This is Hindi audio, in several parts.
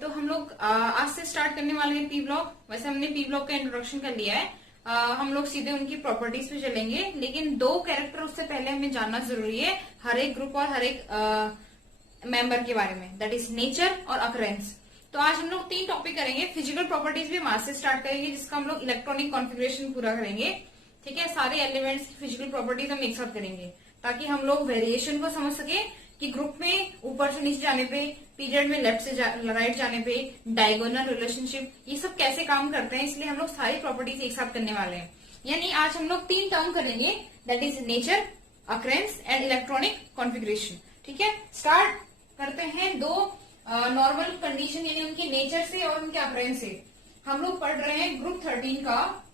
तो हम लोग आज से स्टार्ट करने वाले हैं पी ब्लॉक। वैसे हमने पी ब्लॉक का इंट्रोडक्शन कर लिया है। हम लोग सीधे उनकी प्रॉपर्टीज पे चलेंगे, लेकिन दो कैरेक्टर उससे पहले हमें जानना जरूरी है हर एक ग्रुप और हर एक मेंबर के बारे में, दैट इज नेचर और अकरेंस। तो आज हम लोग 3 टॉपिक करेंगे। फिजिकल प्रॉपर्टीज भी हम आज से स्टार्ट करेंगे, जिसका हम लोग इलेक्ट्रॉनिक कॉन्फ़िगरेशन पूरा करेंगे। ठीक है, सारे एलिमेंट्स की फिजिकल प्रॉपर्टीज हम एक साथ करेंगे ताकि हम लोग वेरिएशन को समझ सके कि ग्रुप में ऊपर से नीचे जाने पे, पीरियड में लेफ्ट से राइट जाने पे, डायगोनल रिलेशनशिप, ये सब कैसे काम करते हैं। इसलिए हम लोग सारी प्रॉपर्टीज एक साथ करने वाले हैं। यानी आज हम लोग 3 टर्म करेंगे, that is nature, occurrence and electronic configuration. ठीक है, स्टार्ट करते हैं दो नॉर्मल कंडीशन, यानी उनके नेचर से और उनके अकरेंस से। हम लोग पढ़ रहे हैं ग्रुप 13 का।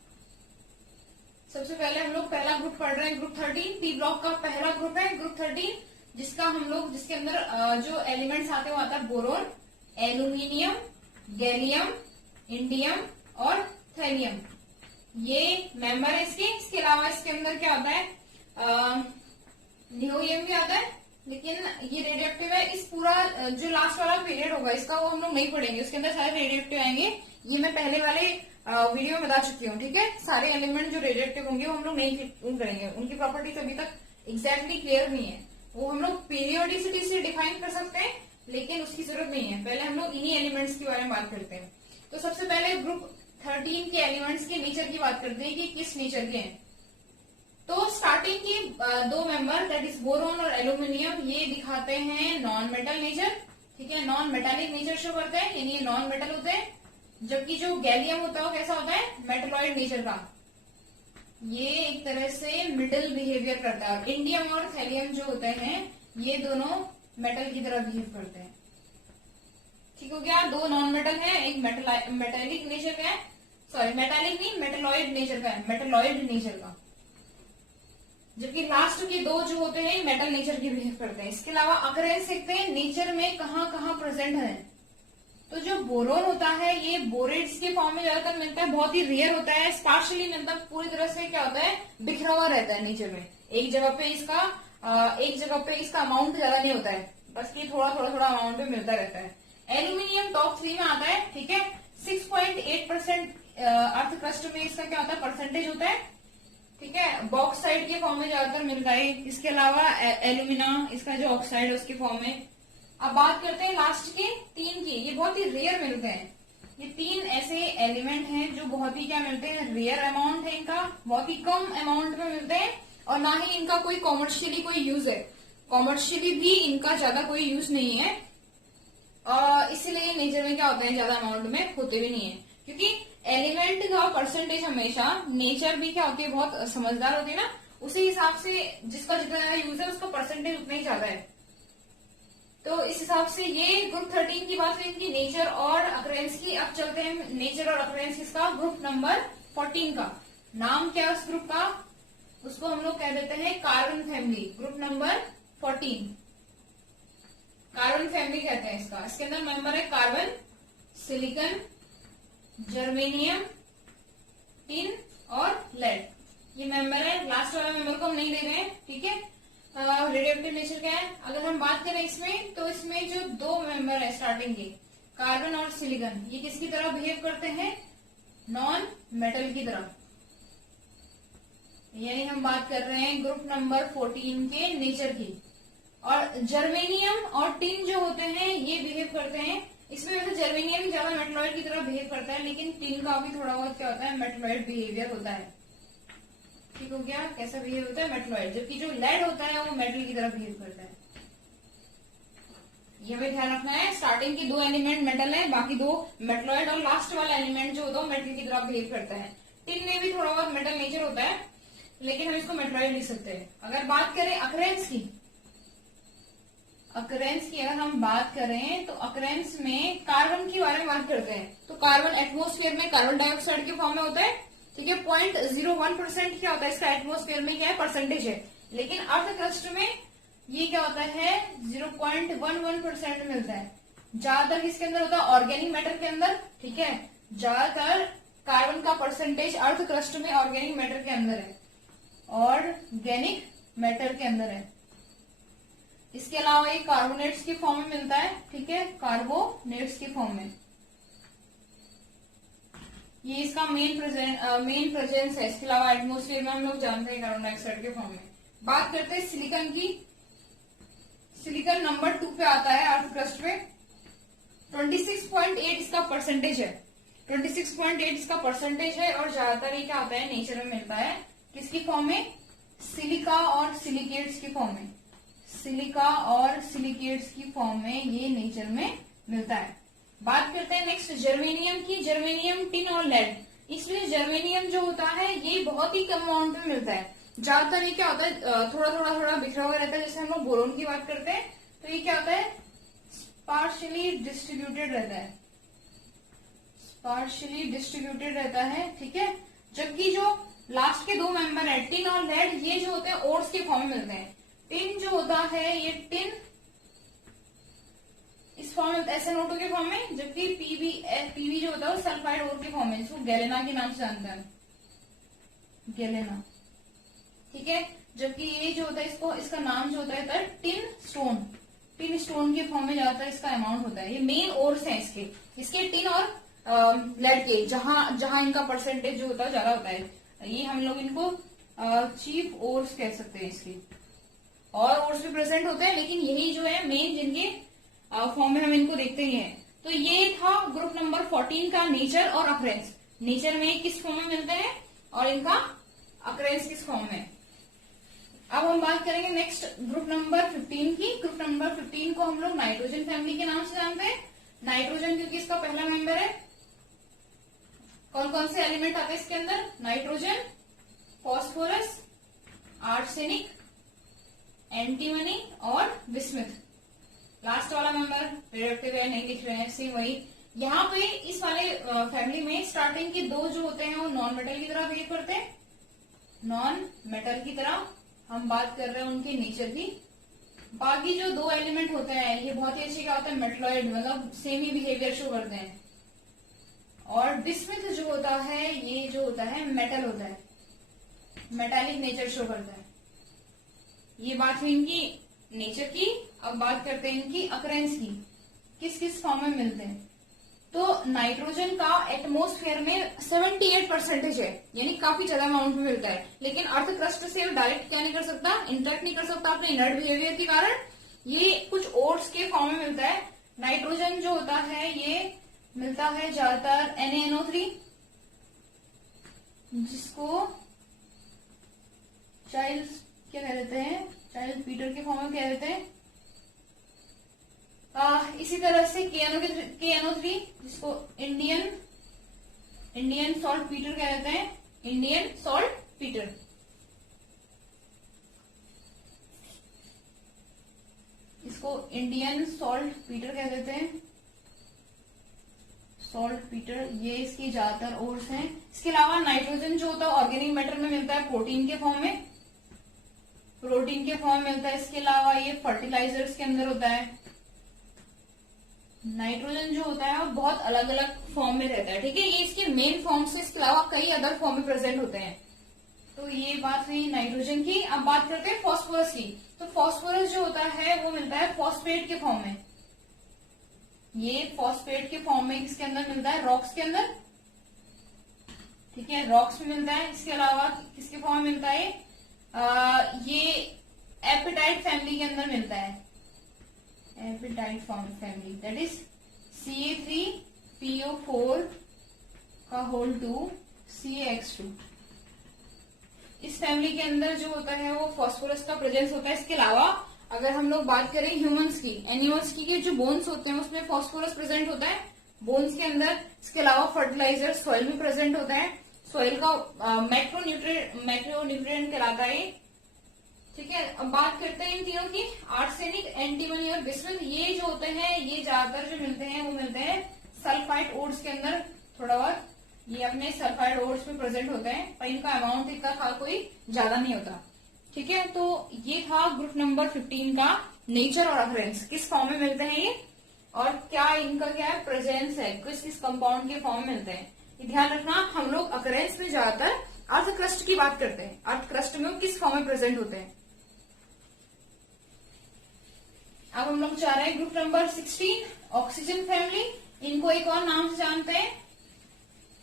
सबसे पहले हम लोग पहला ग्रुप पढ़ रहे हैं, ग्रुप 13 पी ब्लॉक का पहला ग्रुप है ग्रुप 13, जिसके अंदर जो एलिमेंट्स आते हैं वो आता है बोरोन, एल्यूमिनियम, गैलियम, इंडियम और थैलियम। ये मेंबर है इसके अलावा इसके अंदर क्या आता है, नियोडियम भी आता है, लेकिन ये रेडियोएक्टिव है। इस पूरा जो लास्ट वाला पीरियड होगा इसका वो हम लोग नहीं पढ़ेंगे, उसके अंदर सारे रेडियोएक्टिव आएंगे। ये मैं पहले वाले वीडियो में बता चुकी हूँ। ठीक है, सारे एलिमेंट जो रेडियोएक्टिव होंगे वो हम लोग नहीं करेंगे, उनकी प्रॉपर्टीज अभी तक एग्जैक्टली क्लियर नहीं है। वो हम लोग पीरियोडिसिटी से डिफाइन कर सकते हैं, लेकिन उसकी जरूरत नहीं है। पहले हम लोग इन्हीं एलिमेंट्स के बारे में बात करते हैं। तो सबसे पहले ग्रुप 13 के एलिमेंट्स के नेचर की बात करते हैं कि किस नेचर के हैं। तो स्टार्टिंग की दो मेंबर, दैट इज बोरोन और एल्यूमिनियम, ये दिखाते हैं नॉन मेटल नेचर। ठीक है, नॉन मेटालिक नेचर शो करते हैं, यानी ये नॉन मेटल होते हैं। जबकि जो गैलियम होता है वो कैसा होता है, मेटलॉइड नेचर का, ये एक तरह से मिडल बिहेवियर करता है। और इंडियम और थैलियम जो होते हैं ये दोनों मेटल की तरह बिहेव करते हैं। ठीक हो गया, दो नॉन मेटल है, एक मेटालिक नेचर का है, सॉरी मेटालिक नहीं, मेटलॉइड नेचर का है, मेटलॉइड नेचर का। जबकि लास्ट के दो जो होते हैं मेटल नेचर की बिहेव करते हैं। इसके अलावा अकरेंस देखते हैं नेचर में कहाँ कहाँ प्रेजेंट है। तो जो बोरोन होता है ये बोरेट्स के फॉर्म में ज्यादातर मिलता है, बहुत ही रेयर होता है, स्पार्शली मिलता है, पूरी तरह से क्या होता है, बिखरा हुआ रहता है नेचर में। एक जगह पे इसका अमाउंट ज्यादा नहीं होता है, बस ये थोड़ा अमाउंट में मिलता रहता है। एल्यूमिनियम टॉप 3 में आता है। ठीक है, 6.8% अर्थ क्रस्ट में इसका क्या होता है, परसेंटेज होता है। ठीक है, बॉक्साइड के फॉर्म में ज्यादातर मिलता है। इसके अलावा एल्यूमिना, इसका जो ऑक्साइड है उसके फॉर्म में। अब बात करते हैं लास्ट के 3 की, ये बहुत ही रेयर मिलते हैं। ये 3 ऐसे एलिमेंट हैं जो बहुत ही क्या मिलते हैं, रेयर अमाउंट है इनका, बहुत ही कम अमाउंट में मिलते हैं, और ना ही इनका कोई कॉमर्शियली कोई यूज है। कॉमर्शियली भी इनका ज्यादा कोई यूज नहीं है, और इसीलिए नेचर में क्या होते हैं, ज्यादा अमाउंट में होते भी नहीं है। क्योंकि एलिमेंट का परसेंटेज हमेशा, नेचर भी क्या होती है, बहुत समझदार होती है ना, उसी हिसाब से जिसका जितना यूज है उसका परसेंटेज उतना ही ज्यादा है। तो इस हिसाब से ये ग्रुप 13 की बात हुई इनकी नेचर और अकरेंस की। अब चलते हैं नेचर और अकरेंस इसका ग्रुप नंबर 14 का। नाम क्या है उस ग्रुप का, उसको हम लोग कह देते हैं carbon family. Group number 14 carbon family कहते हैं इसका। इसके अंदर मेंबर है कार्बन, सिलिकॉन, जर्मेनियम, टिन और लेड, ये मेंबर है। लास्ट वाला मेंबर को हम नहीं ले रहे हैं। ठीक है, रेडियोएक्टिव नेचर क्या है, अगर हम बात करें इसमें, तो इसमें जो 2 मेंबर है स्टार्टिंग के, कार्बन और सिलिकॉन, ये किसकी तरह बिहेव करते हैं, नॉन मेटल की तरह। यानी हम बात कर रहे हैं ग्रुप नंबर 14 के नेचर की। और जर्मेनियम और टिन जो होते हैं ये बिहेव करते हैं, इसमें वैसे जर्मेनियम ज्यादा मेटलॉइड की तरह बिहेव करता है, लेकिन टिन का भी थोड़ा बहुत क्या होता है, मेटलॉइड बिहेवियर होता है। ठीक हो गया, कैसा बिहेव होता है, मेटलॉइड। जबकि जो लेड होता है वो मेटल की तरह बिहेव करता है। ये हमें ध्यान रखना है, स्टार्टिंग की 2 एलिमेंट मेटल है, बाकी 2 मेटलॉइड, और लास्ट वाला एलिमेंट जो होता है मेटल की तरह बिहेव करता है। टिन में भी थोड़ा बहुत मेटल नेचर होता है, लेकिन हम इसको मेटलॉइड लिख सकते हैं। अगर बात करें अकरेंस की, अगर हम बात करें तो अकरेंस में कार्बन के बारे में बात करते हैं। तो कार्बन एटमोस्फेयर में कार्बन डाइऑक्साइड के फॉर्म में होता है। ठीक है, 0.01% क्या होता है इसका, एटमोस्फेयर में क्या है, परसेंटेज है। लेकिन अर्थ क्रस्ट में ये क्या होता है, 0.11% मिलता है। ज्यादातर किसके अंदर होता है, ऑर्गेनिक मैटर के अंदर। ठीक है, ज्यादातर कार्बन का परसेंटेज अर्थ क्रस्ट में ऑर्गेनिक मैटर के अंदर है, ऑर्गेनिक मैटर के अंदर है। इसके अलावा ये कार्बोनेट्स के फॉर्म में मिलता है, ठीक है, कार्बोनेट्स के फॉर्म में। ये इसका मेन प्रेजेंस है। इसके अलावा एटमोस्फेयर में हम लोग जानते हैं कार्बन डाइऑक्साइड के फॉर्म में। बात करते हैं सिलिकॉन की। सिलिकॉन नंबर 2 पे आता है अर्थ क्रस्ट पे। 26.8 इसका परसेंटेज है। 26.8 इसका परसेंटेज है और ज्यादातर ये क्या होता है, नेचर में मिलता है। किसकी फॉर्म में? सिलिका और सिलिकेट्स की फॉर्म में। सिलिका और सिलिकेट्स की फॉर्म में ये नेचर में मिलता है। बात करते हैं नेक्स्ट जर्मेनियम की। जर्मेनियम, टिन और लेड। इसमें जर्मेनियम जो होता है ये बहुत ही कम अमाउंट में मिलता है। ज्यादातर ये क्या होता है, थोड़ा थोड़ा बिखरा हुआ रहता है। जैसे हम लोग बोरोन की बात करते हैं तो ये क्या होता है, पार्शियली डिस्ट्रीब्यूटेड रहता है। पार्शियली डिस्ट्रीब्यूटेड रहता है, ठीक है। जबकि जो लास्ट के 2 मेंबर है टिन और लेड, ये जो होते हैं ओर्स के फॉर्म में मिलते हैं। टिन जो होता है, ये टिन इस फॉर्म में SnO2 के फॉर्म में, जबकि पीबी जो होता है वो सल्फाइड ओर के फॉर्म में, इसको गैलेना के नाम से जानते हैं, गैलेना, ठीक है। जबकि ये जो होता है इसका नाम जो होता है टिन स्टोन। टिन स्टोन के फॉर्म में ज्यादातर इसका अमाउंट होता है। ये मेन ओर्स हैं इसके टिन और लेड के, जहां इनका परसेंटेज जो होता है ज्यादा होता है। ये हम लोग इनको चीफ ओर्स कह सकते हैं इसके। और ओर्स भी प्रेजेंट होते हैं, लेकिन यही जो है मेन जिनके फॉर्म में हम इनको देखते ही हैं। तो ये था ग्रुप नंबर 14 का नेचर और अकरेंस। नेचर में किस फॉर्म में मिलते हैं और इनका अकरेंस किस फॉर्म में। अब हम बात करेंगे नेक्स्ट ग्रुप नंबर 15 की। ग्रुप नंबर 15 को हम लोग नाइट्रोजन फैमिली के नाम से जानते हैं। नाइट्रोजन क्योंकि इसका पहला मेंबर है। कौन कौन से एलिमेंट आते हैं इसके अंदर? नाइट्रोजन, फॉस्फोरस, आर्सेनिक, एंटीमनी और बिस्मथ। लास्ट वाला मेंबर रेडियोएक्टिव है, नहीं लिख रहे हैं, सेम वही। यहाँ पे इस वाले फैमिली में स्टार्टिंग के 2 जो होते हैं वो नॉन मेटल की तरह बिहेव करते हैं। नॉन मेटल की तरह हम बात कर रहे हैं उनके नेचर की। बाकी जो 2 एलिमेंट होते हैं ये बहुत ही अच्छे क्या होता है, मेटलॉइड, मतलब सेम ही बिहेवियर शो करते हैं। और बिस्मथ जो होता है ये जो होता है मेटल होता है, मेटालिक नेचर शो करता है। ये बात हुई इनकी नेचर की। अब बात करते हैं इनकी अकरेंस की, किस किस फॉर्म में मिलते हैं। तो नाइट्रोजन का एटमॉस्फेयर में 78% है, यानी काफी ज्यादा अमाउंट में मिलता है। लेकिन अर्थ क्रस्ट से डायरेक्ट क्या नहीं कर सकता, इंटरेक्ट नहीं कर सकता अपने इनर्ट बिहेवियर के कारण। ये कुछ ओट्स के फॉर्म में मिलता है। नाइट्रोजन जो होता है ये मिलता है ज्यादातर NaNO3, जिसको चाइल्ड क्या कह देते हैं, चाइल्ड पीटर के फॉर्म में कह देते हैं। इसी तरह से KNO3 जिसको इंडियन सॉल्ट पीटर कह देते हैं, इंडियन सॉल्ट पीटर। इसको इंडियन सॉल्ट पीटर कह देते हैं, सॉल्ट पीटर। ये इसकी ज्यादातर ओर्स हैं। इसके अलावा नाइट्रोजन जो होता है ऑर्गेनिक मैटर में मिलता है, प्रोटीन के फॉर्म में, प्रोटीन के फॉर्म में मिलता है। इसके अलावा ये फर्टिलाइजर्स के अंदर होता है। नाइट्रोजन जो होता है वो बहुत अलग अलग फॉर्म में रहता है, ठीक है। ये इसके मेन फॉर्म से इसके अलावा कई अदर फॉर्म में प्रेजेंट होते हैं। तो ये बात हुई नाइट्रोजन की। अब बात करते हैं फॉस्फोरस की। तो फॉस्फोरस जो होता है वो मिलता है फॉस्फेट के फॉर्म में। ये फॉस्फेट के फॉर्म में किसके अंदर मिलता है, रॉक्स के अंदर, ठीक है, रॉक्स में मिलता है। इसके अलावा किसके फॉर्म में मिलता है, ये एपिटाइट फैमिली के अंदर मिलता है। Appetite family that is CA3PO4 का होल 2 CaX2। इस फैमिली के अंदर जो होता है वो फॉस्फोरस का प्रेजेंस होता है। इसके अलावा अगर हम लोग बात करें ह्यूमंस की, एनिमल्स की जो बोन्स होते हैं उसमें फॉस्फोरस प्रेजेंट होता है बोन्स के अंदर। इसके अलावा फर्टिलाइजर सॉइल में प्रेजेंट होता है। सॉइल का मैक्रोन्यूट्रिएंट कहलाता है, ठीक है। अब बात करते हैं इन तीनों की, आर्सेनिक, एंटीमनी और बिस्मथ। ये जो होते हैं ये ज्यादातर जो मिलते हैं वो मिलते हैं सल्फाइड ओर्स के अंदर। थोड़ा बहुत ये अपने सल्फाइड ओर्स में प्रेजेंट होते हैं, पर इनका अमाउंट इतना कोई ज्यादा नहीं होता, ठीक है। तो ये था ग्रुप नंबर 15 का नेचर और अकरेंस, किस फॉर्म में मिलते हैं ये और क्या इनका क्या है प्रेजेंस है, किस किस कंपाउंड के फॉर्म में मिलते हैं। ये ध्यान रखना, हम लोग अकरेंस में ज्यादातर अर्थ क्रस्ट की बात करते हैं। अर्थ क्रस्ट में किस फॉर्म में प्रेजेंट होते हैं। हम लोग जा रहे हैं ग्रुप नंबर 16 ऑक्सीजन फैमिली। इनको एक और नाम से जानते हैं,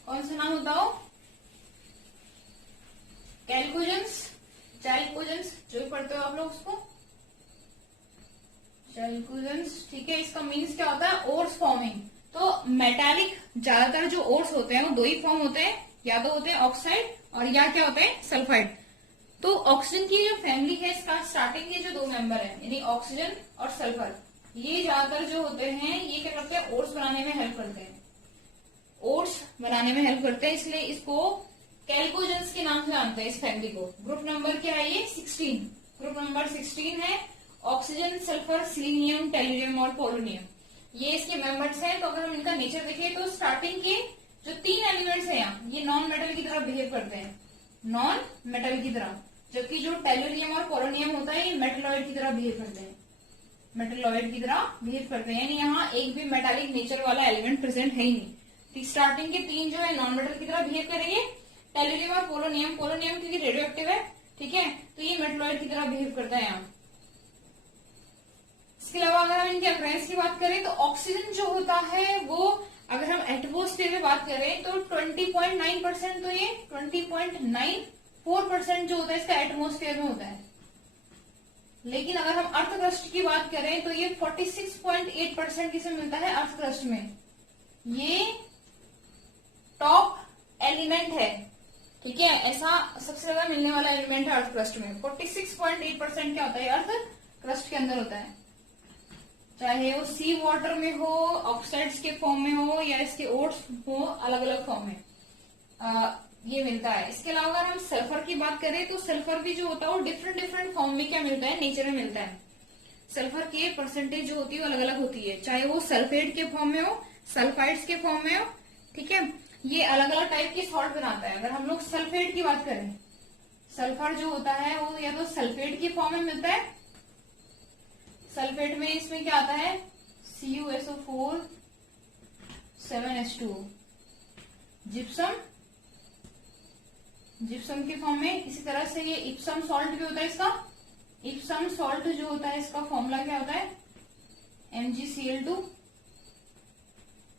कौन सा नाम बताओ? कैलकुजेंस, चैल्कोजेंस, जो भी पढ़ते हो आप लोग उसको चैल्कोजेंस। ठीक है, इसका मीन्स क्या होता है? Ores forming. तो मेटालिक ज्यादातर जो ओर्स होते हैं वो दो ही फॉर्म होते हैं, या तो होते हैं ऑक्साइड और या क्या होते हैं? सल्फाइड। तो ऑक्सीजन की जो फैमिली है इसका स्टार्टिंग के जो दो मेंबर है यानी ऑक्सीजन और सल्फर, ये ज्यादातर जो होते हैं ये क्या करते हैं? ओट्स बनाने में हेल्प करते हैं, ओट्स बनाने में हेल्प करते हैं, इसलिए इसको कैल्कोजेंस के नाम से जानते हैं इस फैमिली को। ग्रुप नंबर क्या है ये? 16। ग्रुप नंबर 16 है। ऑक्सीजन, सल्फर, सिलीनियम, टेल्यूरियम और पोलोनियम, ये इसके मेंबर्स हैं। तो अगर हम इनका नेचर देखें तो स्टार्टिंग के जो तीन एलिमेंट्स हैं यहाँ, ये नॉन मेटल की तरह बिहेव करते हैं, नॉन मेटल की तरह, जबकि जो टेल्यूरियम और पोलोनियम होता है ये मेटलॉइड की तरह बिहेव करते हैं, मेटलॉइड की तरह बिहेव करते हैं, यानी यहाँ एक भी मेटालिक नेचर वाला एलिमेंट प्रेजेंट है ही नहीं। तो स्टार्टिंग के तीन जो है नॉन मेटल की तरह बिहेव करेंगे, टेल्यूरियम और पोलोनियम, पोलोनियम क्योंकि रेडियो एक्टिव है, ठीक है, तो ये मेटलॉइड की तरह बिहेव करता है यहाँ। इसके अलावा अगर हम इनके अक्रेंस की बात करें तो ऑक्सीजन जो होता है वो, अगर हम एटमोस्फेयर में बात करें तो 20.9%, तो ये 20.94% जो होता है इसका एटमोस्फेयर में होता है। लेकिन अगर हम अर्थ क्रस्ट की बात करें तो ये 46.8% किसे मिलता है? अर्थ क्रस्ट में। ये टॉप एलिमेंट है, ठीक है, ऐसा सबसे ज्यादा मिलने वाला एलिमेंट है अर्थ क्रस्ट में। 46.8% क्या होता है? अर्थ क्रस्ट के अंदर होता है, चाहे वो सी वाटर में हो, ऑक्साइड्स के फॉर्म में हो, या इसके ओट्स हो, अलग अलग फॉर्म में ये मिलता है। इसके अलावा अगर हम सल्फर की बात करें तो सल्फर भी जो होता है वो डिफरेंट डिफरेंट फॉर्म में क्या मिलता है? नेचर में मिलता है। सल्फर की परसेंटेज जो होती है वो अलग अलग होती है, चाहे वो सल्फेट के फॉर्म में हो, सल्फाइड्स के फॉर्म में हो, ठीक है, ये अलग अलग टाइप की सॉल्ट बनाता है। अगर हम लोग सल्फेट की बात करें, सल्फर जो होता है वो या तो सल्फेट की फॉर्म में मिलता है, सल्फेट में इसमें क्या आता है? CuSO4 7H2O, जिप्सम, जिप्सम के फॉर्म में। इसी तरह से ये इप्सम सॉल्ट भी होता है इसका, इप्सम सॉल्ट जो होता है इसका फॉर्मूला क्या होता है? MgCl2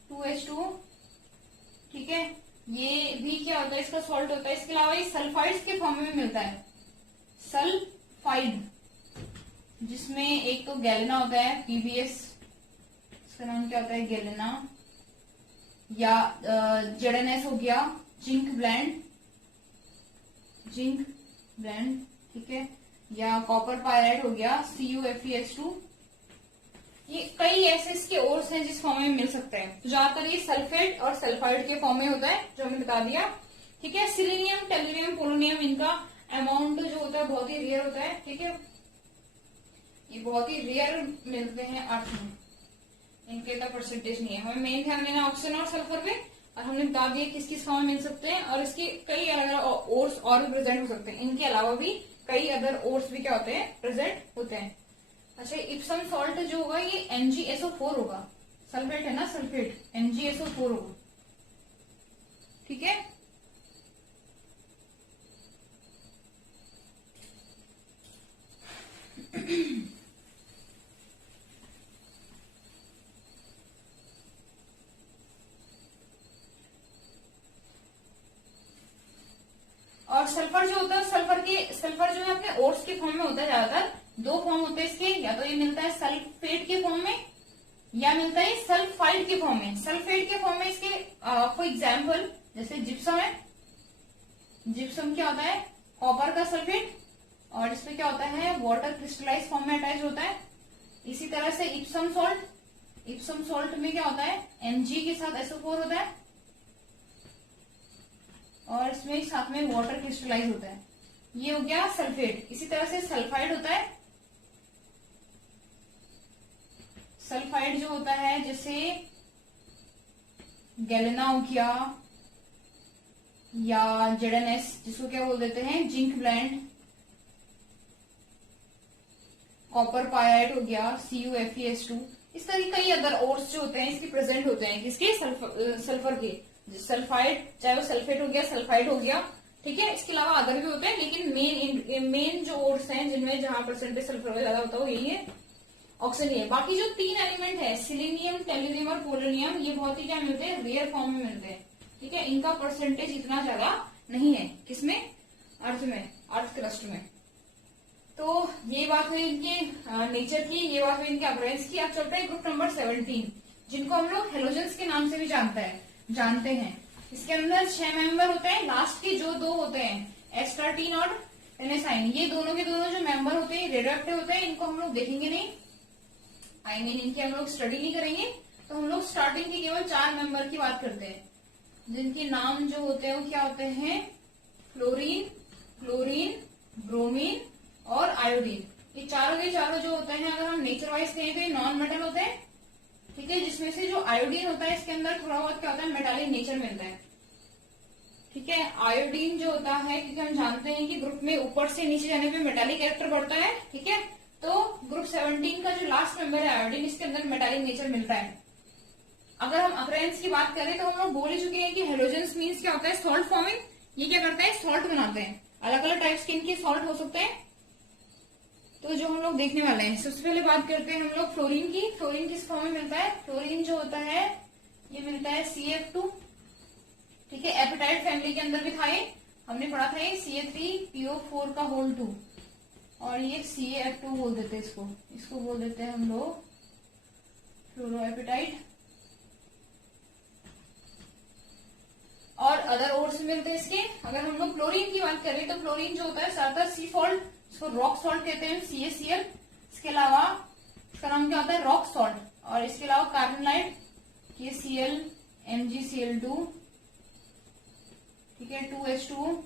2H2O, ठीक है, ये भी क्या होता है? इसका सॉल्ट होता है। इसके अलावा ये सल्फाइड्स के फॉर्म में मिलता है, सल्फाइड, जिसमें एक तो गैलेना होता है, PbS, इसका नाम क्या होता है? गैलेना, या ZnS हो गया, जिंक ब्लेंड, जिंक ब्लेंड, ठीक है, या कॉपर पायराइड हो गया, CuFeS2। ये कई ऐसे इसके ओर्स हैं जिस फॉर्म में मिल सकते हैं। तो ज्यादातर ये सल्फेट और सल्फाइड के फॉर्म में होता है, जो हमने बता दिया, ठीक है। सिलीनियम, टेल्यूरियम, पोलोनियम, इनका अमाउंट जो होता है बहुत ही रेयर होता है, ठीक है, ये बहुत ही रेयर मिलते हैं अर्थ में, इनके इतना परसेंटेज नहीं है। हमें मेन ध्यान देना ऑक्सीजन और सल्फर पे, और हमने बता दिया किस किस फॉर्म में मिल सकते हैं, और इसके कई अलग अलग ओर्स और भी प्रेजेंट हो सकते हैं। इनके अलावा भी कई अदर ओर्स भी क्या होते हैं? प्रेजेंट होते हैं। अच्छा, इप्सम सॉल्ट जो होगा ये MgSO4 होगा, सल्फेट है ना, सल्फेट, MgSO4 होगा, ठीक है। और सल्फर जो होता है, सल्फर जो है अपने ओट्स के फॉर्म में होता है। ज्यादातर दो फॉर्म होते हैं इसके, या तो ये मिलता है सल्फेट के फॉर्म में, या मिलता है सल्फाइड के फॉर्म में। सल्फेट के फॉर्म में इसके फॉर एग्जाम्पल जैसे जिप्सम है, जिप्सम क्या होता है? कॉपर का सल्फेट, और इसमें क्या होता है? वाटर क्रिस्टलाइज फॉर्म में अटैच होता है। इसी तरह से इप्सम सॉल्ट, इप्सम सॉल्ट में क्या होता है? Mg के साथ SO4 होता है, और इसमें साथ में वाटर क्रिस्टलाइज होता है, ये हो गया सल्फेट। इसी तरह से सल्फाइड होता है, सल्फाइड जो होता है जैसे गैलेना हो गया, या ZnS, जिसको क्या बोल देते हैं? जिंक ब्लेंड, कॉपर पायराइड हो गया, CuFeS2। इस तरह कई अदर ओर्स जो होते हैं इसके प्रेजेंट होते हैं, किसके? सल्फर के। सल्फाइड, चाहे वो सल्फेट हो गया, सल्फाइड हो गया, ठीक है। इसके अलावा अदर भी होते हैं, लेकिन मेन जो ओर्स हैं जिनमें जहां परसेंटेज सल्फर का ज्यादा होता है वो यही है। ऑक्सीजन नहीं है। बाकी जो 3 एलिमेंट है सिलीनियम, टेल्यूरियम और पोलोनियम, ये बहुत ही क्या मिलते हैं, रेयर फॉर्म में मिलते हैं। ठीक है, इनका परसेंटेज इतना ज्यादा नहीं है किसमें, अर्थ में, अर्थ क्रस्ट में। तो ये बात हुई इनके नेचर की, ये बात हुई इनके अपीयरेंस की। अब चलते हैं ग्रुप नंबर 17, जिनको हम लोग हेलोजेंस के नाम से भी जानते हैं। इसके अंदर 6 मेंबर होते हैं। लास्ट के जो 2 होते हैं एस्टार्टीन और टेनेसाइन, ये दोनों के दोनों जो मेंबर होते हैं रेडियोएक्टिव होते हैं। इनको हम लोग देखेंगे नहीं, आई मीन इनकी हम लोग स्टडी नहीं करेंगे। तो हम लोग स्टार्टिंग के केवल 4 मेंबर की बात करते हैं, जिनके नाम जो होते हैं वो क्या होते हैं, फ्लोरीन, क्लोरीन, ब्रोमीन और आयोडीन। ये चारों के चारों जो होते हैं, अगर हम नेचर वाइज कहें तो ये नॉन मेटल होते हैं। ठीक है, जिसमें से जो आयोडीन होता है इसके अंदर थोड़ा बहुत क्या होता है, मेटालिक नेचर मिलता है। ठीक है, आयोडीन जो होता है, क्योंकि हम जानते हैं कि ग्रुप में ऊपर से नीचे जाने पे मेटालिक कैरेक्टर बढ़ता है। ठीक है, तो ग्रुप 17 का जो लास्ट मेंबर है आयोडीन, इसके अंदर मेटालिक नेचर मिलता है। अगर हम अक्रेंस की बात करें तो हम लोग बोल ही चुके हैं कि हेलोजेंस मीन्स क्या होता है, सॉल्ट फॉर्मिंग। ये क्या करते हैं, सॉल्ट बनाते हैं। अलग अलग टाइप्स के इनके सॉल्ट हो सकते हैं। तो जो हम लोग देखने वाले हैं, सबसे पहले बात करते हैं हम लोग फ्लोरीन की। फ्लोरीन किस फॉर्म में मिलता है, फ्लोरीन जो होता है ये मिलता है CF2। ठीक है, एपेटाइट फैमिली के अंदर भी था ये, हमने पढ़ा था ये CH3PO4 का होल 2, और ये CF2 बोल देते हैं इसको बोल देते हैं हम लोग फ्लोरोएपेटाइट। और अदर ओर्स मिलते हैं इसके। अगर हम लोग क्लोरीन की बात करें तो क्लोरीन जो होता है ज्यादातर सी सॉल्ट, इसको रॉक सॉल्ट कहते हैं, CaCl। इसके अलावा इसका नाम क्या होता है, रॉक सॉल्ट। और इसके अलावा कार्बोनाइट, KCl, MgCl2। ठीक है, 2H2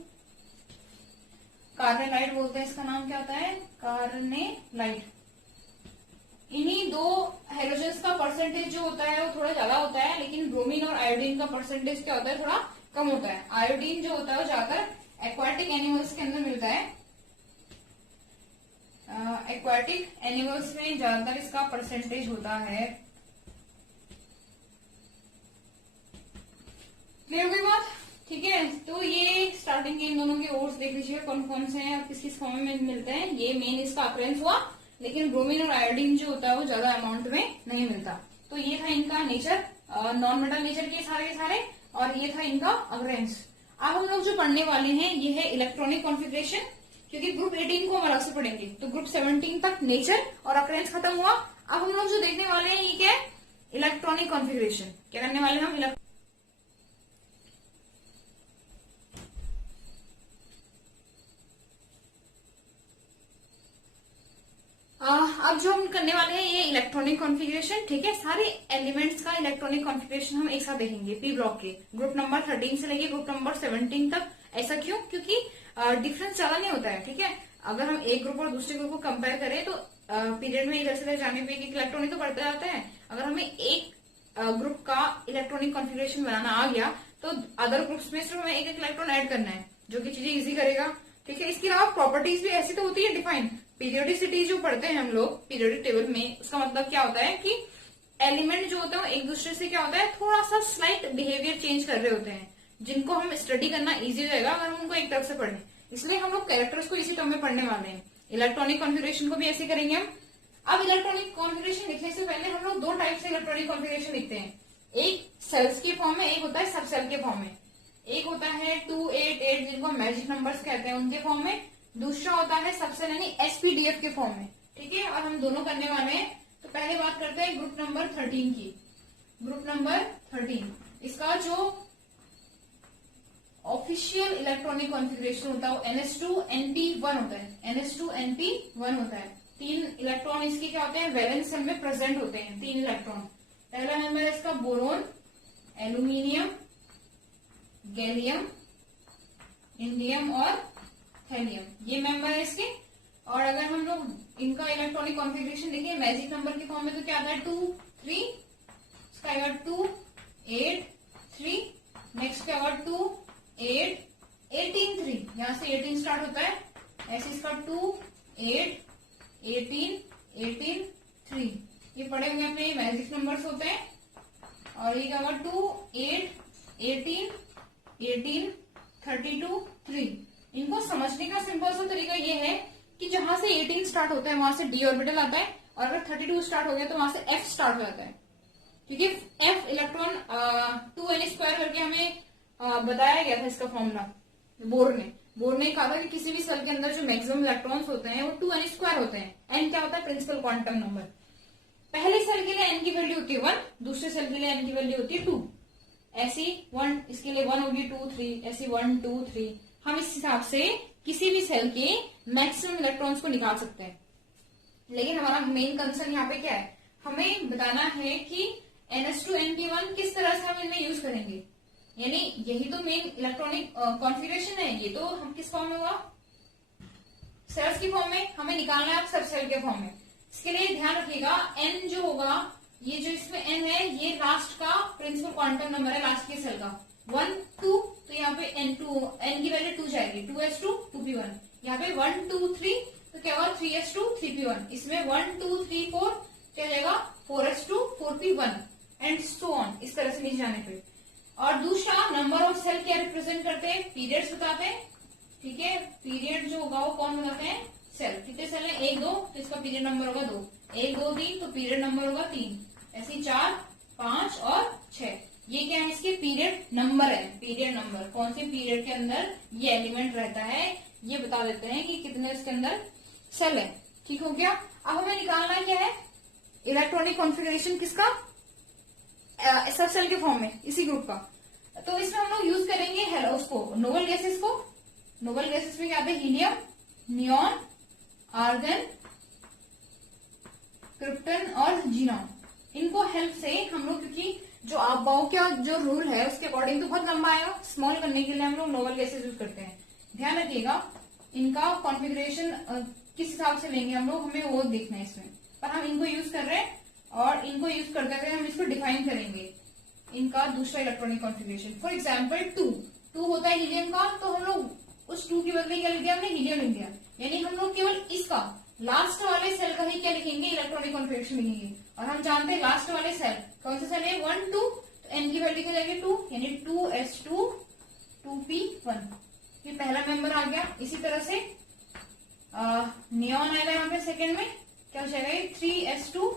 कार्बोनाइट बोलते हैं, इसका नाम क्या होता है, कार्नेलाइट। इन्हीं 2 हेलोजेंस का परसेंटेज जो होता है वो थोड़ा ज्यादा होता है, लेकिन ब्रोमीन और आयोडीन का परसेंटेज क्या होता है, थोड़ा कम होता है। आयोडीन जो होता है वो ज्यादातर एक्वाटिक एनिमल्स के अंदर मिलता है। एक्वाटिक एनिमल्स में ज्यादातर इसका परसेंटेज होता है। क्लियर हुई बात? ठीक है, तो ये स्टार्टिंग के इन दोनों के ओर्स देख लीजिए कौन कौन से हैं और किस किस फॉर्म में मिलते हैं। ये मेन इसका अक्रेंस हुआ, लेकिन ब्रोमीन और आयोडीन जो होता है वो ज्यादा अमाउंट में नहीं मिलता। तो ये था इनका नेचर, नॉन मेटल नेचर के सारे, और ये था इनका अक्रेंस। अब हम लोग जो पढ़ने वाले हैं ये है इलेक्ट्रॉनिक कॉन्फ़िगरेशन, क्योंकि ग्रुप 18 को हम अलग से पढ़ेंगे। तो ग्रुप 17 तक नेचर और अक्रेंस खत्म हुआ। अब हम लोग जो देखने वाले हैं ये क्या है, इलेक्ट्रॉनिक कॉन्फ़िगरेशन। क्या करने वाले हैं हम, अब जो हम करने वाले हैं ये इलेक्ट्रॉनिक कॉन्फ़िगरेशन। ठीक है, सारे एलिमेंट्स का इलेक्ट्रॉनिक कॉन्फ़िगरेशन हम एक साथ देखेंगे पी ब्लॉक के, ग्रुप नंबर 13 से लेके ग्रुप नंबर 17 तक। ऐसा क्यों, क्योंकि डिफरेंस ज्यादा नहीं होता है। ठीक है, अगर हम एक ग्रुप और दूसरे ग्रुप को कंपेयर करें तो पीरियड में इधर से जाने पे एक इलेक्ट्रॉनिक तो बढ़ता जाता है। अगर हमें एक ग्रुप का इलेक्ट्रॉनिक कॉन्फ़िगरेशन बनाना आ गया तो अदर ग्रुप्स में सिर्फ हमें एक एक इलेक्ट्रॉन ऐड करना है, जो कि चीजें इजी करेगा। ठीक है, इसके अलावा प्रॉपर्टीज भी ऐसी तो होती है डिफाइन। पीरियोडिसिटी जो पढ़ते हैं हम लोग पीरियोडिक टेबल में, उसका मतलब क्या होता है कि एलिमेंट जो होते हैं एक दूसरे से क्या होता है, थोड़ा सा स्लाइट बिहेवियर चेंज कर रहे होते हैं, जिनको हम स्टडी करना इजी हो जाएगा अगर हम उनको एक तरफ से पढ़ें। इसलिए हम लोग कैरेक्टर्स को इसी टर्म में पढ़ने वाले हैं। इलेक्ट्रॉनिक कॉन्फ़िगरेशन को भी ऐसे करेंगे हम। अब इलेक्ट्रॉनिक कॉन्फ़िगरेशन लिखने से पहले हम लोग 2 टाइप से इलेक्ट्रॉनिक कॉन्फ़िगरेशन लिखते हैं, एक सेल्स के फॉर्म में, एक होता है सब सेल के फॉर्म में। एक होता है 288 जिनको मैजिक नंबर्स कहते हैं उनके फॉर्म में, दूसरा होता है सबसेल यानी SPDF के फॉर्म में। ठीक है, और हम दोनों करने वाले हैं। तो पहले बात करते हैं ग्रुप नंबर 13 की। ग्रुप नंबर 13, इसका जो ऑफिशियल इलेक्ट्रॉनिक कॉन्फ़िगरेशन होता है वो NH2NP1 होता है। NH2NP1 होता है। 3 इलेक्ट्रॉन इसके क्या होते हैं, वैलेंस शेल में प्रेजेंट होते हैं 3 इलेक्ट्रॉन। पहला नंबर है इसका बोरोन, एल्यूमिनियम, गैलियम, इंडियम और थैलियम, ये मेंबर है इसके। और अगर हम लोग इनका इलेक्ट्रॉनिक कॉन्फ़िगरेशन देखें मैजिक नंबर के फॉर्म में तो क्या आता है 2 3, इसका आएगा 2 8 3, नेक्स्ट क्या होगा 2 8 18 3, यहां से 18 स्टार्ट होता है, ऐसे इसका 2 8 18 18 3, ये पड़े हुए अपने मैजिक नंबर्स होते हैं। और ये क्या होगा 2 8 18 18 32 3। इनको समझने का सिंपल सा तरीका ये है कि जहां से 18 स्टार्ट होता है वहां से d ऑर्बिटल आता है, और अगर 32 स्टार्ट हो गया तो वहां से F स्टार्ट हो जाता है, क्योंकि F इलेक्ट्रॉन 2n² करके हमें बताया गया था इसका फॉर्मूला बोर ने कहा था कि किसी भी सेल के अंदर जो मैक्सिमम इलेक्ट्रॉन्स होते हैं वो 2n² होते हैं। n क्या होता है? Principal quantum number. पहले सेल के लिए n की वैल्यू होती है 1, दूसरे सेल के लिए n की वैल्यू होती है 2। ऐसी 1, इसके लिए 1 होगी, 2 3, ऐसी 1 2 3। हम इस हिसाब से किसी भी सेल के मैक्सिमम इलेक्ट्रॉन्स को निकाल सकते हैं। लेकिन हमारा मेन कंसर्न यहाँ पे क्या है? हमें बताना है कि ns2 np1 किस तरह से हम इनमें यूज करेंगे, यानी यही तो मेन इलेक्ट्रॉनिक कॉन्फ़िगरेशन है। ये तो हम किस फॉर्म में हुआ? सेल्स की फॉर्म में। हमें निकालना है अब सब सेल के फॉर्म में। इसके लिए ध्यान रखिएगा n जो होगा, ये जो इसमें n है ये लास्ट का प्रिंसिपल क्वांटम नंबर है लास्ट के सेल का। 1 2, तो यहाँ पे n की वैल्यू 2 जाएगी, 2s2 2p1। यहाँ पे 1 2 3, तो क्या होगा? 3s2 3p1। इसमें 1 2 3 4 क्या जाएगा? 4s2 4p1 and so on, इस तरह से नीचे जाने पे। और दूसरा नंबर ऑफ सेल क्या रिप्रेजेंट करते हैं? पीरियड्स बताते हैं, ठीक है। पीरियड जो होगा वो कौन बताते हैं? सेल। कितने सेल है? 1 2, तो इसका पीरियड नंबर होगा 2। 1 2 3, तो पीरियड नंबर होगा 3। ऐसे 4 5 और 6। ये क्या है? इसके पीरियड नंबर है। पीरियड नंबर कौन से पीरियड के अंदर ये एलिमेंट रहता है ये बता देते हैं कि कितने इसके अंदर सेल है। ठीक हो गया। अब हमें निकालना क्या है? इलेक्ट्रॉनिक कॉन्फ़िगरेशन किसका? सब सेल के फॉर्म में, इसी ग्रुप का। तो इसमें हम लोग यूज करेंगे उसको नोबल गैसेस को। नोबल गैसेस में क्या है? हीलियम, नियॉन, आर्गन, क्रिप्टन और जीनॉन। इनको हेल्प से हम लोग, क्योंकि जो आपबाओ का जो रूल है उसके अकॉर्डिंग तो बहुत लंबा आएगा, स्मॉल करने के लिए हम लोग नोबल गैसेस यूज करते हैं। ध्यान रखिएगा इनका कॉन्फ़िगरेशन किस हिसाब से लेंगे हम लोग, हमें वो देखना है इसमें। पर हम इनको यूज कर रहे हैं और इनको यूज करते हुए हम इसको डिफाइन करेंगे इनका दूसरा इलेक्ट्रॉनिक कॉन्फ़िगरेशन। फॉर एग्जाम्पल 2 होता है हीलियम का, तो हम लोग उस 2 की बदले क्या लिख दिया हमने? हीलियम लिख दिया। यानी हम लोग केवल इसका लास्ट वाले सेल का ही क्या लिखेंगे? इलेक्ट्रॉनिक कॉन्फ़िगरेशन लिखेंगे। और हम जानते हैं लास्ट वाले सेल कौन सा सेल है? 1 2, तो n की वैल्यू क्या जाएगी? 2, यानी 2s2 2p1। ये पहला मेंबर आ गया। इसी तरह से नियॉन आएगा यहाँ पे सेकेंड में, क्या हो जाएगा? 3s2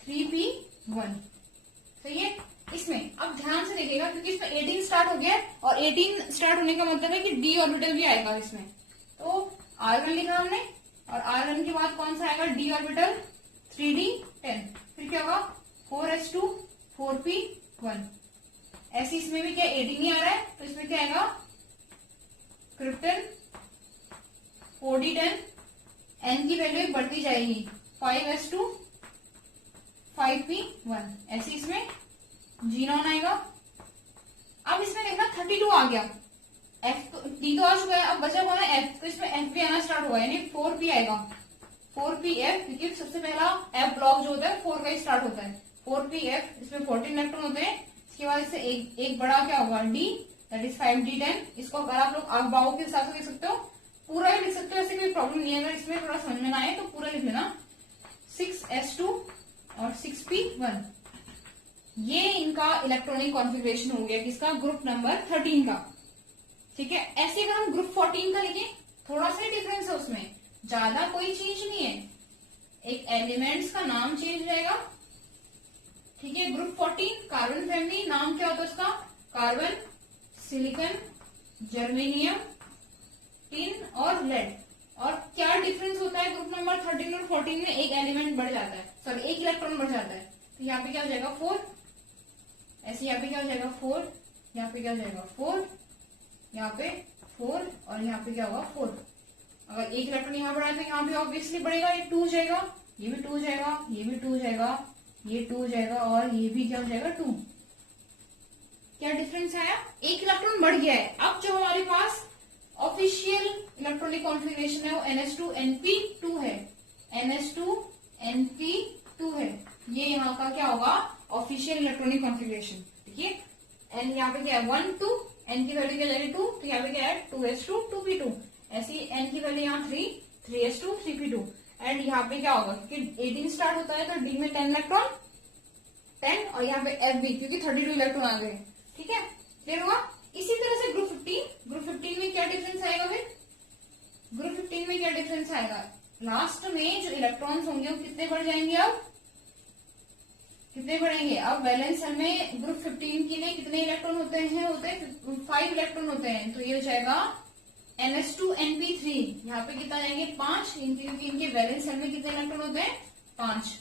3p1। सही है। इसमें अब ध्यान से देखिएगा क्योंकि इसमें 18 स्टार्ट हो गया है और 18 स्टार्ट होने का मतलब है कि d ऑर्बिटल भी आएगा इसमें। तो R1 लिखा हमने और R1 के बाद कौन सा आएगा? d orbital 3d10। फिर क्या होगा? 4s2 4p1। ऐसे इसमें भी क्या 18 ही आ रहा है, तो इसमें क्या आएगा? क्रिप्टन 4d10, n की वैल्यू बढ़ती जाएगी, 5s2 5p1। ऐसे इसमें जीनॉन आएगा। अब इसमें देखना 32 आ गया, F D तो आ चुका है, अब बचा कौन है? F। तो इसमें F भी आना स्टार्ट हुआ है, यानी 4p आएगा, 4pF, क्योंकि सबसे पहला F ब्लॉक जो होता है 4 का ही स्टार्ट होता है। 4pF, इसमें 14 इलेक्ट्रॉन होते हैं। इसके बाद इससे एक बड़ा क्या होगा? D, that is 5d10। इसको अगर आप लोग अगबाओ के हिसाब से लिख सकते हो, पूरा ही लिख सकते हो, ऐसे कोई प्रॉब्लम नहीं है। अगर इसमें थोड़ा समझ में ना आए तो पूरा लिख लेना। 6s2 और 6p1। ये इनका इलेक्ट्रॉनिक कॉन्फ़िगरेशन हो गया किसका? ग्रुप नंबर 13 का। ठीक है। ऐसे अगर हम ग्रुप 14 का लिखें, थोड़ा सा डिफरेंस है उसमें, ज्यादा कोई चेंज नहीं है, एक एलिमेंट्स का नाम चेंज रहेगा। ठीक है। ग्रुप 14 कार्बन फैमिली, नाम क्या होता है उसका? कार्बन, सिलिकॉन, जर्मेनियम, टिन और लेड। और क्या डिफरेंस होता है ग्रुप नंबर 13 और 14 में? एक एलिमेंट बढ़ जाता है, सॉरी एक इलेक्ट्रॉन बढ़ जाता है। तो यहाँ पे क्या हो जाएगा? 4। ऐसे यहाँ पे क्या हो जाएगा? 4। यहाँ पे क्या हो जाएगा? 4। यहाँ पे 4 और यहाँ पे क्या होगा? 4। अगर एक इलेक्ट्रॉन यहाँ बढ़ा तो यहाँ भी ऑब्वियसली बढ़ेगा, ये 2 जाएगा, ये भी 2 जाएगा, ये भी 2 जाएगा, ये 2 जाएगा और ये भी क्या हो जाएगा? 2। क्या डिफरेंस आया? एक इलेक्ट्रॉन बढ़ गया है। अब जो हमारे पास ऑफिशियल इलेक्ट्रॉनिक कॉन्फ़िगरेशन है वो ns2np2 है, ns2np2 है। ये यहाँ का क्या होगा? Official electronic configuration. देखिए n यहाँ पे क्या है? 1 2, n की वैल्यू क्या जाएगी? 2, तो यहाँ पे क्या है? 2s2 2p2। ऐसी n की वैल्यू यहाँ 3, 3s2 3p2। एंड यहाँ पे क्या होगा? क्योंकि 18 स्टार्ट होता है तो d में 10 इलेक्ट्रॉन 10 और यहाँ पे f भी, क्योंकि 32 इलेक्ट्रॉन आ गए। ठीक है, क्लियर हुआ? इसी तरह से ग्रुप 15 में क्या डिफरेंस आएगा? फिर ग्रुप 15 में क्या डिफरेंस आएगा? लास्ट में जो इलेक्ट्रॉन्स होंगे वो कितने बढ़ जाएंगे, अब कितने बढ़ेंगे। अब वैलेंस सेल में ग्रुप 15 के लिए कितने इलेक्ट्रॉन होते हैं, होते 5 इलेक्ट्रॉन होते हैं, तो ये हो जाएगा NH2NP3। यहाँ पे कितना जाएंगे 5, क्योंकि इनके वैलेंस सेल में कितने इलेक्ट्रॉन होते हैं 5,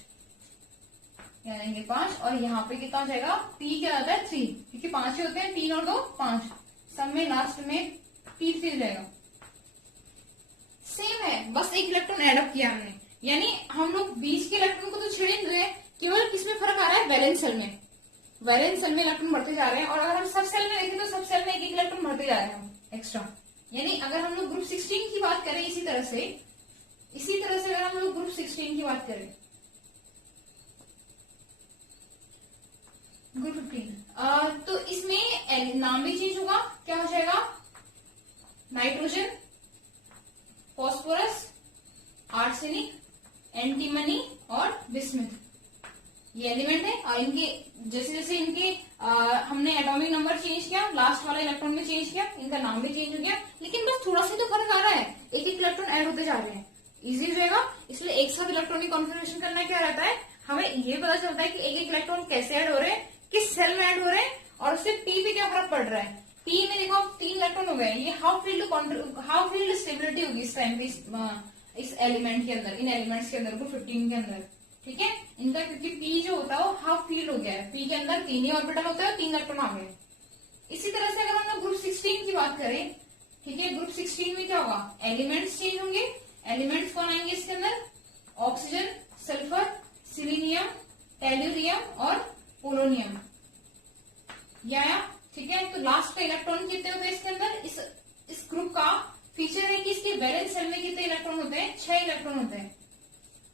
यहाँ जाएंगे 5, और यहाँ पे कितना हो जाएगा P क्या आता है 3, क्योंकि 5 ही होते हैं, 3 और 2 5, सब में लास्ट में P3 हो जाएगा। सेम है, बस एक इलेक्ट्रॉन एड अप किया हमने, यानी हम लोग 20 के इलेक्ट्रॉन को तो छेड़ ही रहे, केवल किसमें फर्क आ रहा है, वैलेंस सेल में। वैलेंस सेल में इलेक्ट्रॉन बढ़ते जा रहे हैं, और अगर हम सब सेल में देखें तो सब सेल में एक इलेक्ट्रॉन बढ़ते जा रहे हैं एक्स्ट्रा। यानी अगर हम लोग ग्रुप 16 की बात करें, इसी तरह से अगर हम लोग ग्रुप 16 की बात करें, ग्रुप 15, तो इसमें नाम भी चेंज होगा, क्या हो जाएगा, नाइट्रोजन, फॉस्फोरस, आर्सेनिक, एंटीमनी और बिस्मिथ, ये एलिमेंट है। और इनके जैसे जैसे इनके हमने एटॉमिक नंबर चेंज किया, लास्ट वाला इलेक्ट्रॉन भी चेंज किया, इनका नाम भी चेंज हो गया, लेकिन बस थोड़ा सा तो फर्क आ रहा है, एक एक इलेक्ट्रॉन ऐड होते जा रहे हैं, इजी हो जाएगा। इसलिए एक साथ इलेक्ट्रॉनिक कॉन्फ़िगरेशन करना क्या रहता है, हमें ये पता चलता है कि एक एक इलेक्ट्रॉन कैसे ऐड हो रहे हैं, किस सेल में ऐड हो रहे हैं, और उससे पी पे क्या फर्क पड़ रहा है। पी में देखो 3 इलेक्ट्रॉन हो गए, ये हाफ फील्ड स्टेबिलिटी होगी इस टाइम पे इस एलिमेंट के अंदर, इन एलिमेंट्स के अंदर, ग्रुप 15 के अंदर, ठीक है। इनका क्योंकि पी जो होता है वो हाफ फील्ड हो गया है, पी के अंदर 3 ही ऑर्बिटल होता है, 3 इलेक्ट्रॉन आ गए। इसी तरह से अगर हम लोग ग्रुप 16 की बात करें, ठीक है, ग्रुप 16 में क्या होगा, एलिमेंट्स चेंज होंगे। एलिमेंट्स कौन आएंगे इसके अंदर, ऑक्सीजन, सल्फर, सिलीनियम, टेल्यूरियम और पोलोनियम, ये आया, ठीक है। तो लास्ट का इलेक्ट्रॉन कितने होते हैं इसके अंदर, इस ग्रुप का फीचर है कि इसके वैलेंस सेल में कितने इलेक्ट्रॉन होते हैं, 6 इलेक्ट्रॉन होते हैं,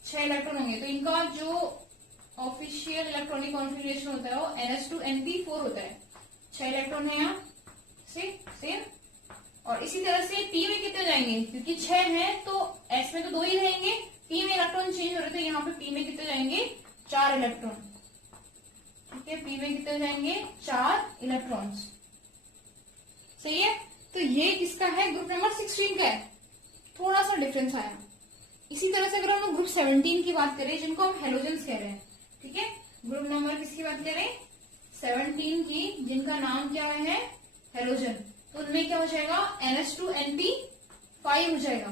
6 इलेक्ट्रॉन होंगे। तो इनका जो ऑफिशियल इलेक्ट्रॉनिक कॉन्फ़िगरेशन होता है वो NH2NP4 होता है, 6 इलेक्ट्रॉन है यहाँ से सेम। और इसी तरह से P में कितने जाएंगे, क्योंकि 6 हैं तो S में तो 2 ही रहेंगे, P में इलेक्ट्रॉन चेंज हो रहे थे, यहाँ पे P में कितने जाएंगे 4 इलेक्ट्रॉन, ठीक है। P में कितने जाएंगे 4 इलेक्ट्रॉन्स, सही है। तो ये किसका है, ग्रुप नंबर 16 का है, थोड़ा सा डिफरेंस आया। इसी तरह से अगर हम लोग ग्रुप 17 की बात करें, जिनको हम हेलोजेंस कह रहे हैं, ठीक है, ग्रुप नंबर किसकी बात करें 17 की, जिनका नाम क्या है हेलोजन, तो उनमें क्या हो जाएगा NH2NP5 हो जाएगा।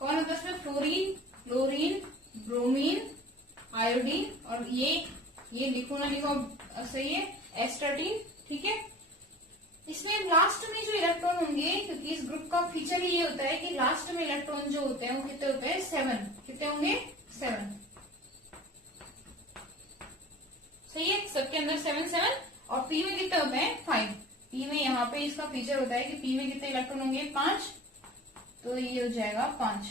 कौन होता है इसमें, फ्लोरीन, क्लोरीन, ब्रोमीन, आयोडीन, और ये लिखो ना लिखो सही है, एस्टाटीन, ठीक है। इसमें लास्ट में जो इलेक्ट्रॉन होंगे, क्योंकि इस ग्रुप का फीचर ही ये होता है कि लास्ट में इलेक्ट्रॉन जो होते हैं वो कितने होते हैं 7, कितने होंगे 7, सही है, सबके अंदर 7 और पी में कितने होते हैं 5। पी में यहाँ पे इसका फीचर होता है कि पी में कितने इलेक्ट्रॉन होंगे 5, तो ये हो जाएगा 5,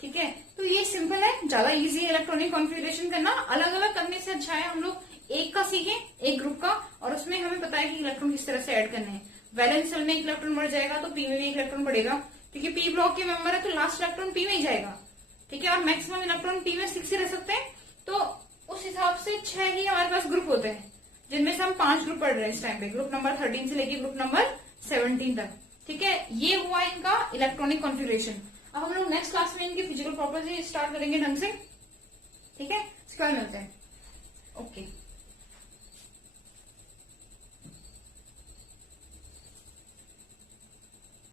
ठीक है। तो ये सिंपल है, ज्यादा इजी इलेक्ट्रॉनिक कॉन्फ़िगरेशन करना, अलग अलग करने से अच्छा है हम लोग एक का सीखें, एक ग्रुप का, और उसमें हमें पता है कि इलेक्ट्रॉन किस तरह से ऐड करने हैं। वैलेंस सेल में एक इलेक्ट्रॉन बढ़ जाएगा तो पी में भी एक इलेक्ट्रॉन बढ़ेगा, क्योंकि पी ब्लॉक के मेंबर है तो लास्ट इलेक्ट्रॉन पी में ही जाएगा, ठीक है। और मैक्सिमम इलेक्ट्रॉन पी में 6 ही रह सकते हैं, तो उस हिसाब से 6 ही हमारे पास ग्रुप होते हैं, जिनमें से हम 5 ग्रुप पढ़ रहे हैं इस टाइम पे, ग्रुप नंबर 13 से लेकर ग्रुप नंबर 17 तक, ठीक है। ये हुआ इनका इलेक्ट्रॉनिक कॉन्फ़िगरेशन। अब हम लोग नेक्स्ट क्लास में इनकी फिजिकल प्रॉपर्टी स्टार्ट करेंगे ढंग से, ठीक है, इसके बाद मिलते हैं, ओके।